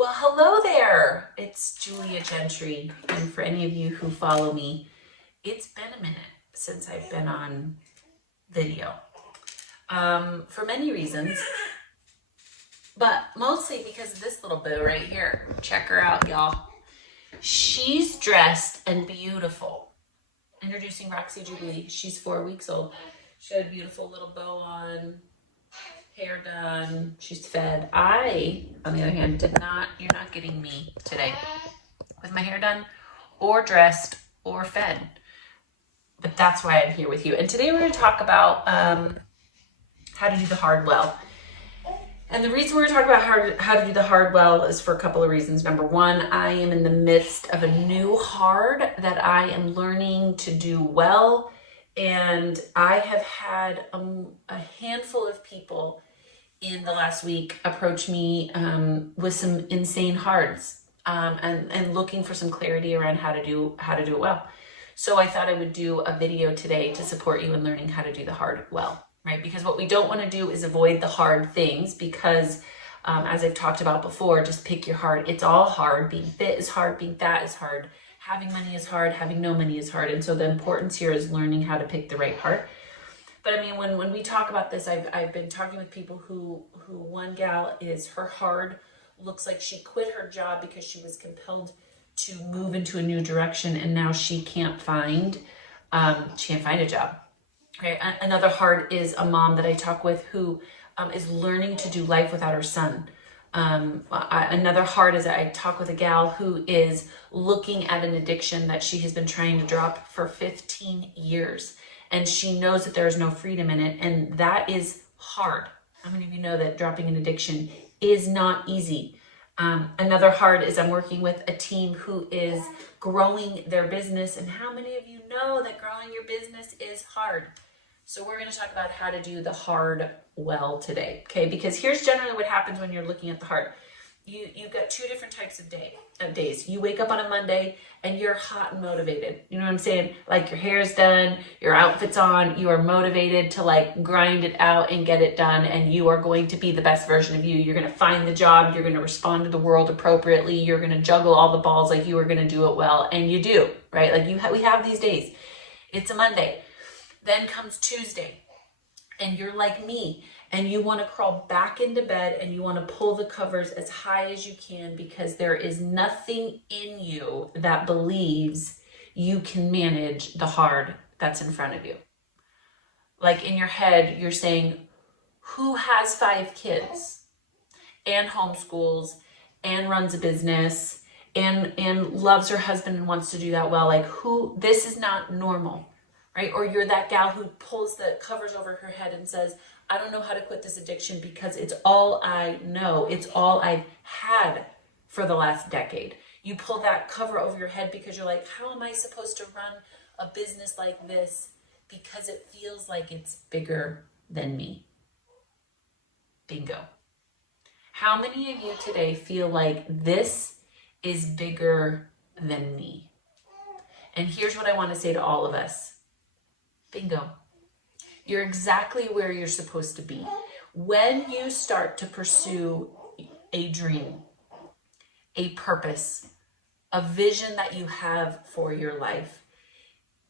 Well, hello there. It's Julia Gentry. And for any of you who follow me, it's been a minute since I've been on video for many reasons, but mostly because of this little boo right here. Check her out, y'all. She's dressed and beautiful. Introducing Roxy Jubilee. She's 4 weeks old. She had a beautiful little bow on, hair done, she's fed. I, on the other hand, you're not getting me today with my hair done or dressed or fed. But that's why I'm here with you. And today we're going to talk about how to do the hard well. And the reason we're going to talk about how to do the hard well is for a couple of reasons. Number one, I am in the midst of a new hard that I am learning to do well. And I have had a handful of people in the last week approach me with some insane hards and looking for some clarity around how to do it well. So I thought I would do a video today to support you in learning how to do the hard well, right? Because what we don't want to do is avoid the hard things because as I've talked about before, just pick your hard. It's all hard. Being fit is hard. Being fat is hard. Having money is hard. Having no money is hard. And so the importance here is learning how to pick the right heart. But I mean, when we talk about this, I've been talking with people who one gal is, her hard looks like she quit her job because she was compelled to move into a new direction, and now she can't find a job. Right? Another hard is a mom that I talk with who is learning to do life without her son. Another hard is I talk with a gal who is looking at an addiction that she has been trying to drop for 15 years. And she knows that there is no freedom in it. And that is hard. How many of you know that dropping an addiction is not easy? Another hard is I'm working with a team who is growing their business. And how many of you know that growing your business is hard? So we're going to talk about how to do the hard well today. Okay, because here's generally what happens when you're looking at the hard. You've got two different types of days. You wake up on a Monday and you're hot and motivated. You know what I'm saying? Like your hair's done, your outfit's on, you are motivated to like grind it out and get it done, and you are going to be the best version of you. You're going to find the job, you're going to respond to the world appropriately, you're going to juggle all the balls like you are going to do it well, and you do, right? Like we have these days. It's a Monday. Then comes Tuesday, and you're like me, and you want to crawl back into bed and you want to pull the covers as high as you can because there is nothing in you that believes you can manage the hard that's in front of you. Like in your head, you're saying, who has 5 kids and homeschools and runs a business and loves her husband and wants to do that well? Like this is not normal, right? Or you're that gal who pulls the covers over her head and says, I don't know how to quit this addiction because it's all I know. It's all I've had for the last decade. You pull that cover over your head because you're like, how am I supposed to run a business like this? Because it feels like it's bigger than me. Bingo. How many of you today feel like this is bigger than me? And here's what I want to say to all of us. Bingo. You're exactly where you're supposed to be. When you start to pursue a dream, a purpose, a vision that you have for your life,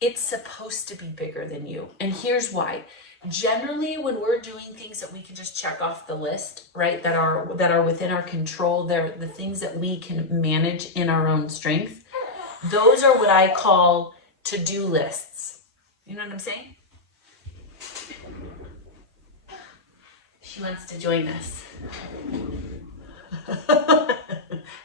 it's supposed to be bigger than you. And here's why. Generally, when we're doing things that we can just check off the list, right, that are within our control, they're the things that we can manage in our own strength, those are what I call to-do lists. You know what I'm saying? She wants to join us.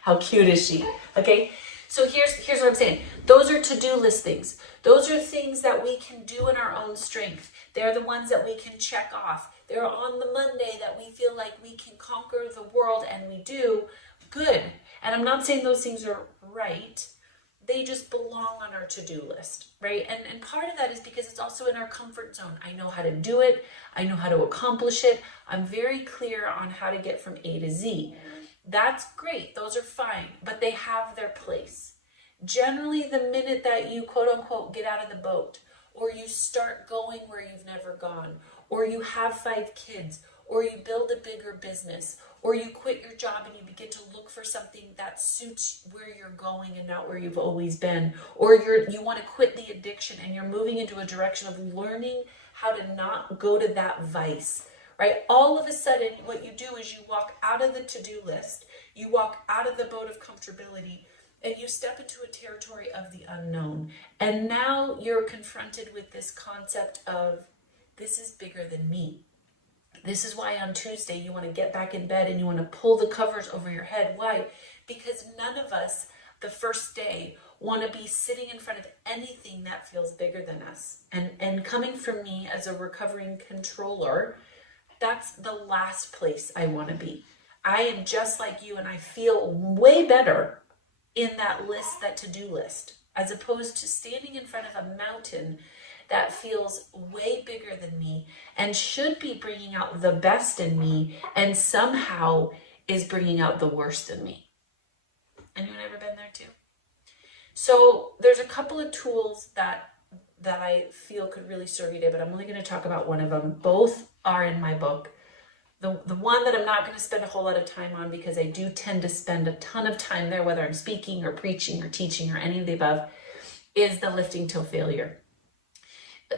How cute is she? Okay, so here's what I'm saying. Those are to-do list things. Those are things that we can do in our own strength. They're the ones that we can check off. They're on the Monday that we feel like we can conquer the world, and we do. Good. And I'm not saying those things are right. They just belong on our to-do list, right? And part of that is because it's also in our comfort zone. I know how to do it. I know how to accomplish it. I'm very clear on how to get from A to Z. That's great. Those are fine, but they have their place. Generally, the minute that you quote unquote get out of the boat, or you start going where you've never gone, or you have 5 kids, or you build a bigger business, or you quit your job and you begin to look for something that suits where you're going and not where you've always been, or you want to quit the addiction and you're moving into a direction of learning how to not go to that vice, right? All of a sudden, what you do is you walk out of the to-do list, you walk out of the boat of comfortability, and you step into a territory of the unknown. And now you're confronted with this concept of, this is bigger than me. This is why on Tuesday you want to get back in bed and you want to pull the covers over your head. Why? Because none of us, the first day, want to be sitting in front of anything that feels bigger than us. And coming from me as a recovering controller, that's the last place I want to be. I am just like you, and I feel way better in that list, that to-do list, as opposed to standing in front of a mountain that feels way bigger than me and should be bringing out the best in me and somehow is bringing out the worst in me. Anyone ever been there too? So there's a couple of tools that I feel could really serve you today, but I'm only going to talk about one of them. Both are in my book. The one that I'm not going to spend a whole lot of time on, because I do tend to spend a ton of time there, whether I'm speaking or preaching or teaching or any of the above, is the lifting till failure.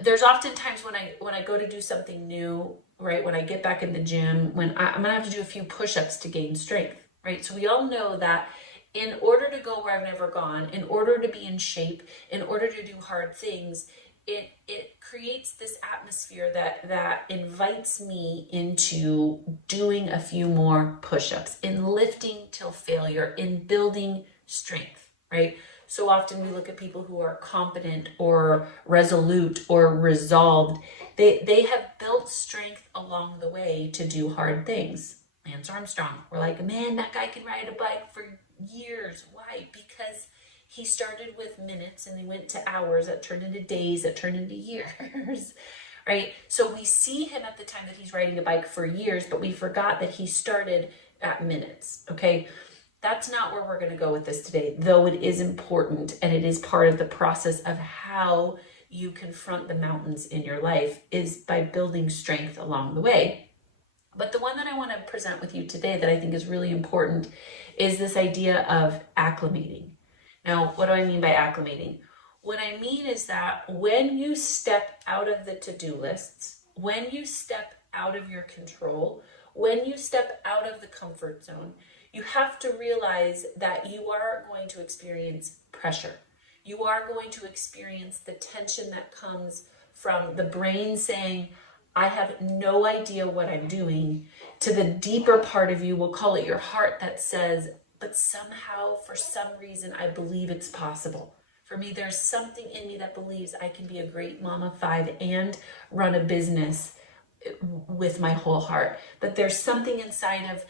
There's often times when I go to do something new, right? When I get back in the gym, when I'm going to have to do a few push-ups to gain strength, right? So we all know that in order to go where I've never gone, in order to be in shape, in order to do hard things, it creates this atmosphere that invites me into doing a few more push-ups, in lifting till failure, in building strength, right? So often we look at people who are competent or resolute or resolved. They have built strength along the way to do hard things. Lance Armstrong, we're like, man, that guy can ride a bike for years. Why? Because he started with minutes and they went to hours that turned into days, that turned into years, right? So we see him at the time that he's riding a bike for years, but we forgot that he started at minutes, okay? That's not where we're going to go with this today, though it is important and it is part of the process of how you confront the mountains in your life, is by building strength along the way. But the one that I want to present with you today that I think is really important is this idea of acclimating. Now, what do I mean by acclimating? What I mean is that when you step out of the to-do lists, when you step out of your control, when you step out of the comfort zone, you have to realize that you are going to experience pressure. You are going to experience the tension that comes from the brain saying, I have no idea what I'm doing, to the deeper part of you, we'll call it your heart, that says, but somehow, for some reason, I believe it's possible. For me, there's something in me that believes I can be a great mom of 5 and run a business with my whole heart. But there's something inside of,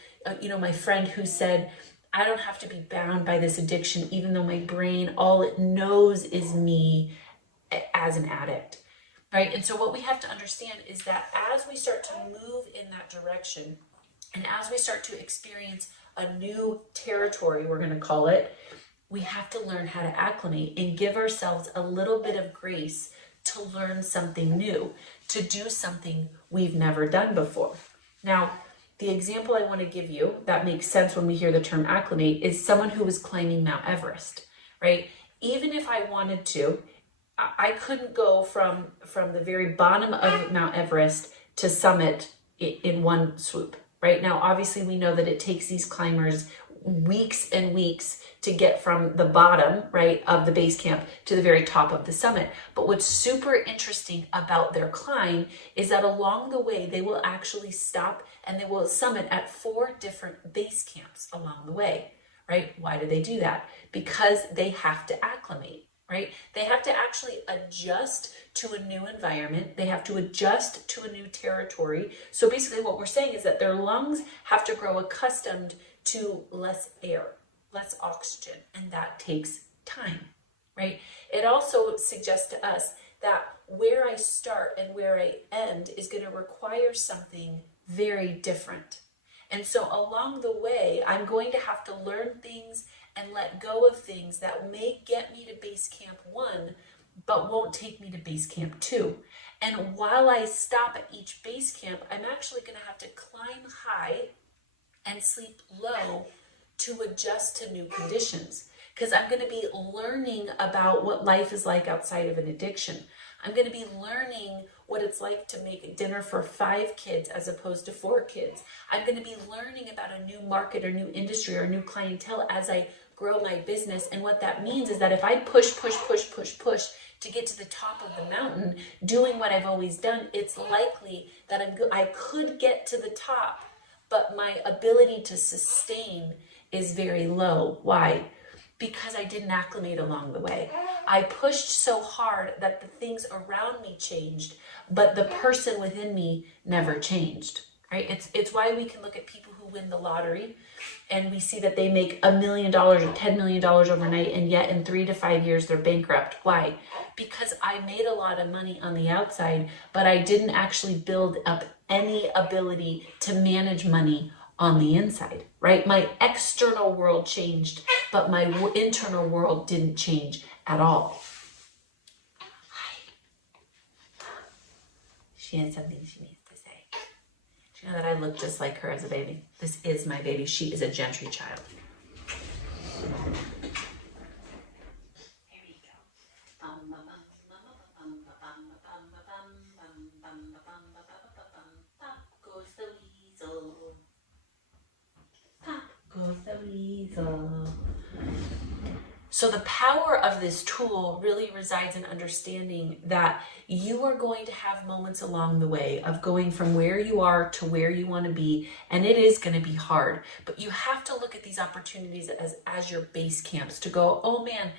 my friend who said, I don't have to be bound by this addiction, even though my brain, all it knows is me as an addict, right? And so what we have to understand is that as we start to move in that direction, and as we start to experience a new territory, we're going to call it, we have to learn how to acclimate and give ourselves a little bit of grace to learn something new, to do something we've never done before. Now, the example I want to give you that makes sense when we hear the term acclimate is someone who was climbing Mount Everest, right? Even if I wanted to, I couldn't go from the very bottom of Mount Everest to summit in one swoop. Right now, obviously, we know that it takes these climbers weeks and weeks to get from the bottom, right, of the base camp to the very top of the summit. But what's super interesting about their climb is that along the way, they will actually stop and they will summit at 4 different base camps along the way, right? Why do they do that? Because they have to acclimate, right? They have to actually adjust to a new environment. They have to adjust to a new territory. So basically what we're saying is that their lungs have to grow accustomed to less air, less oxygen, and that takes time, right? It also suggests to us that where I start and where I end is going to require something very different. And so along the way, I'm going to have to learn things and let go of things that may get me to base camp 1, but won't take me to base camp 2. And while I stop at each base camp, I'm actually going to have to climb high and sleep low to adjust to new conditions. Because I'm going to be learning about what life is like outside of an addiction. I'm going to be learning what it's like to make dinner for 5 kids as opposed to 4 kids. I'm going to be learning about a new market or new industry or new clientele as I grow my business. And what that means is that if I push to get to the top of the mountain, doing what I've always done, it's likely that I could get to the top, but my ability to sustain is very low. Why? Because I didn't acclimate along the way. I pushed so hard that the things around me changed, but the person within me never changed, right? It's why we can look at people who win the lottery and we see that they make $1 million or $10 million overnight, and yet in 3 to 5 years they're bankrupt. Why? Because I made a lot of money on the outside, but I didn't actually build up any ability to manage money on the inside, right? My external world changed, but my internal world didn't change at all. Hi. She has something she needs to say. Do you know that I look just like her as a baby? This is my baby. She is a Gentry child. Here we go. Goes the weasel. Goes the weasel. So the power of this tool really resides in understanding that you are going to have moments along the way of going from where you are to where you want to be, and it is going to be hard. But you have to look at these opportunities as your base camps to go, oh man,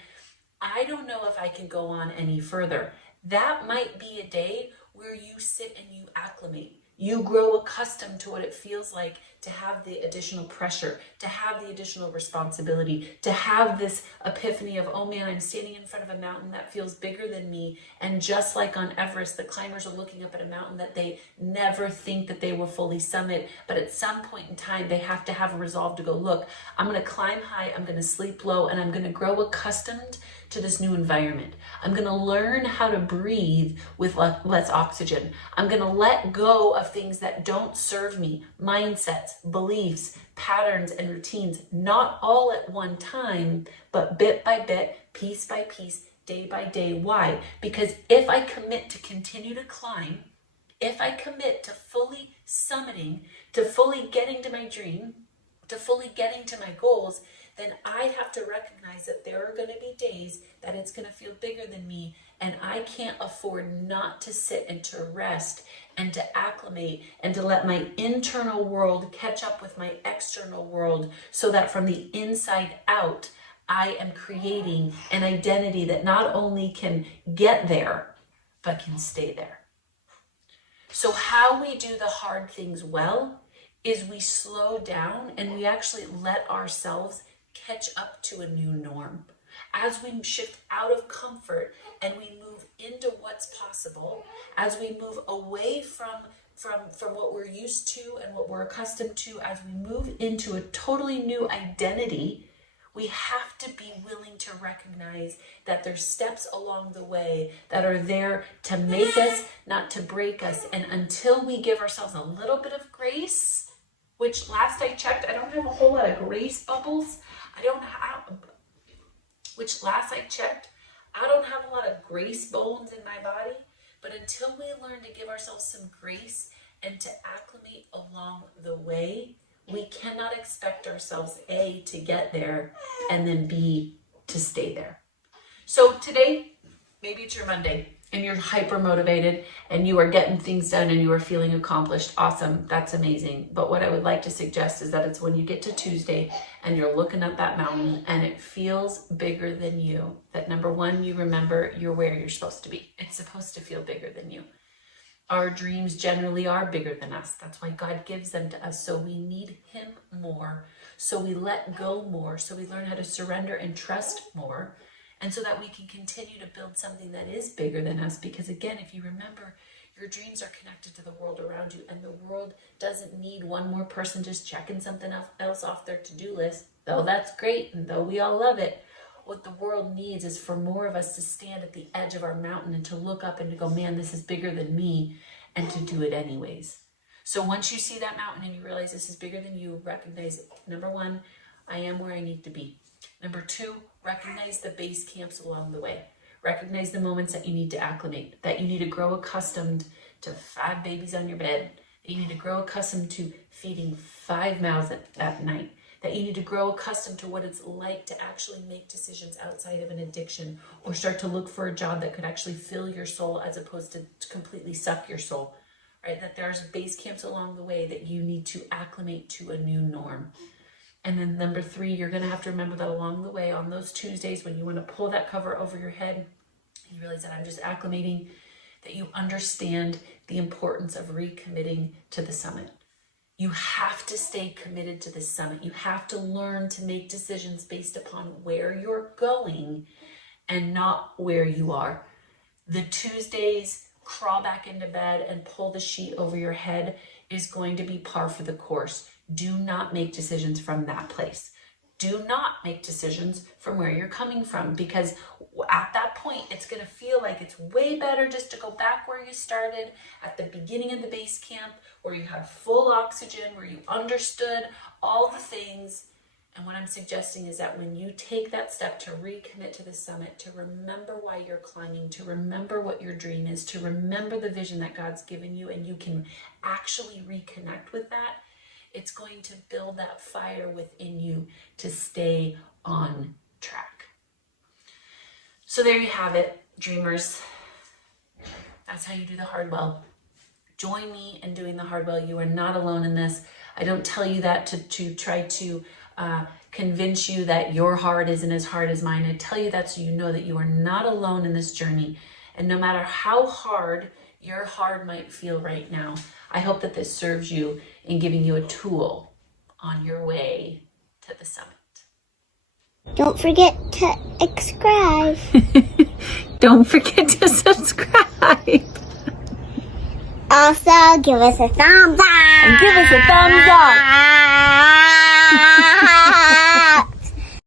I don't know if I can go on any further. That might be a day where you sit and you acclimate. You grow accustomed to what it feels like to have the additional pressure, to have the additional responsibility, to have this epiphany of, oh man, I'm standing in front of a mountain that feels bigger than me. And just like on Everest, the climbers are looking up at a mountain that they never think that they will fully summit. But at some point in time, they have to have a resolve to go, look, I'm going to climb high, I'm going to sleep low, and I'm going to grow accustomed to this new environment. I'm going to learn how to breathe with less oxygen. I'm going to let go of things that don't serve me, mindsets, beliefs, patterns, and routines, not all at one time, but bit by bit, piece by piece, day by day. Why? Because if I commit to continue to climb, if I commit to fully summiting, to fully getting to my dream, to fully getting to my goals, then I have to recognize that there are going to be days that it's going to feel bigger than me, and I can't afford not to sit and to rest and to acclimate and to let my internal world catch up with my external world, so that from the inside out, I am creating an identity that not only can get there, but can stay there. So how we do the hard things well is we slow down and we actually let ourselves catch up to a new norm. As we shift out of comfort and we move into what's possible, as we move away from what we're used to and what we're accustomed to, as we move into a totally new identity, we have to be willing to recognize that there's steps along the way that are there to make us, not to break us. And until we give ourselves a little bit of grace, which last I checked, I don't have a whole lot of grace bubbles. I don't have a lot of grace bones in my body. But until we learn to give ourselves some grace and to acclimate along the way, we cannot expect ourselves, A, to get there, and then B, to stay there. So today, maybe it's your Monday and you're hyper motivated and you are getting things done and you are feeling accomplished. Awesome. That's amazing. But what I would like to suggest is that it's when you get to Tuesday and you're looking up that mountain and it feels bigger than you, that number one, you remember you're where you're supposed to be. It's supposed to feel bigger than you. Our dreams generally are bigger than us. That's why God gives them to us. So we need Him more. So we let go more. So we learn how to surrender and trust more. And so that we can continue to build something that is bigger than us. Because again, if you remember, your dreams are connected to the world around you. And the world doesn't need one more person just checking something else off their to-do list. Though that's great, and though we all love it. What the world needs is for more of us to stand at the edge of our mountain and to look up and to go, man, this is bigger than me, and to do it anyways. So once you see that mountain and you realize this is bigger than you, recognize it. Number one, I am where I need to be. Number two, recognize the base camps along the way. Recognize the moments that you need to acclimate, that you need to grow accustomed to 5 babies on your bed, that you need to grow accustomed to feeding 5 mouths at night, that you need to grow accustomed to what it's like to actually make decisions outside of an addiction or start to look for a job that could actually fill your soul as opposed to completely suck your soul, right? That there's base camps along the way that you need to acclimate to a new norm. And then number 3, you're going to have to remember that along the way on those Tuesdays when you want to pull that cover over your head, you realize that I'm just acclimating, that you understand the importance of recommitting to the summit. You have to stay committed to the summit. You have to learn to make decisions based upon where you're going and not where you are. The Tuesdays, crawl back into bed and pull the sheet over your head is going to be par for the course. Do not make decisions from that place. Do not make decisions from where you're coming from, because at that point, it's going to feel like it's way better just to go back where you started at the beginning of the base camp, where you had full oxygen, where you understood all the things. And what I'm suggesting is that when you take that step to recommit to the summit, to remember why you're climbing, to remember what your dream is, to remember the vision that God's given you, and you can actually reconnect with that, it's going to build that fire within you to stay on track. So there you have it, dreamers. That's how you do the hard well. Join me in doing the hard well. You are not alone in this. I don't tell you that to try to convince you that your hard isn't as hard as mine. I tell you that so you know that you are not alone in this journey. And no matter how hard your hard might feel right now, I hope that this serves you in giving you a tool on your way to the summit. Don't forget to subscribe. Don't forget to subscribe. Also, give us a thumbs up. And give us a thumbs up.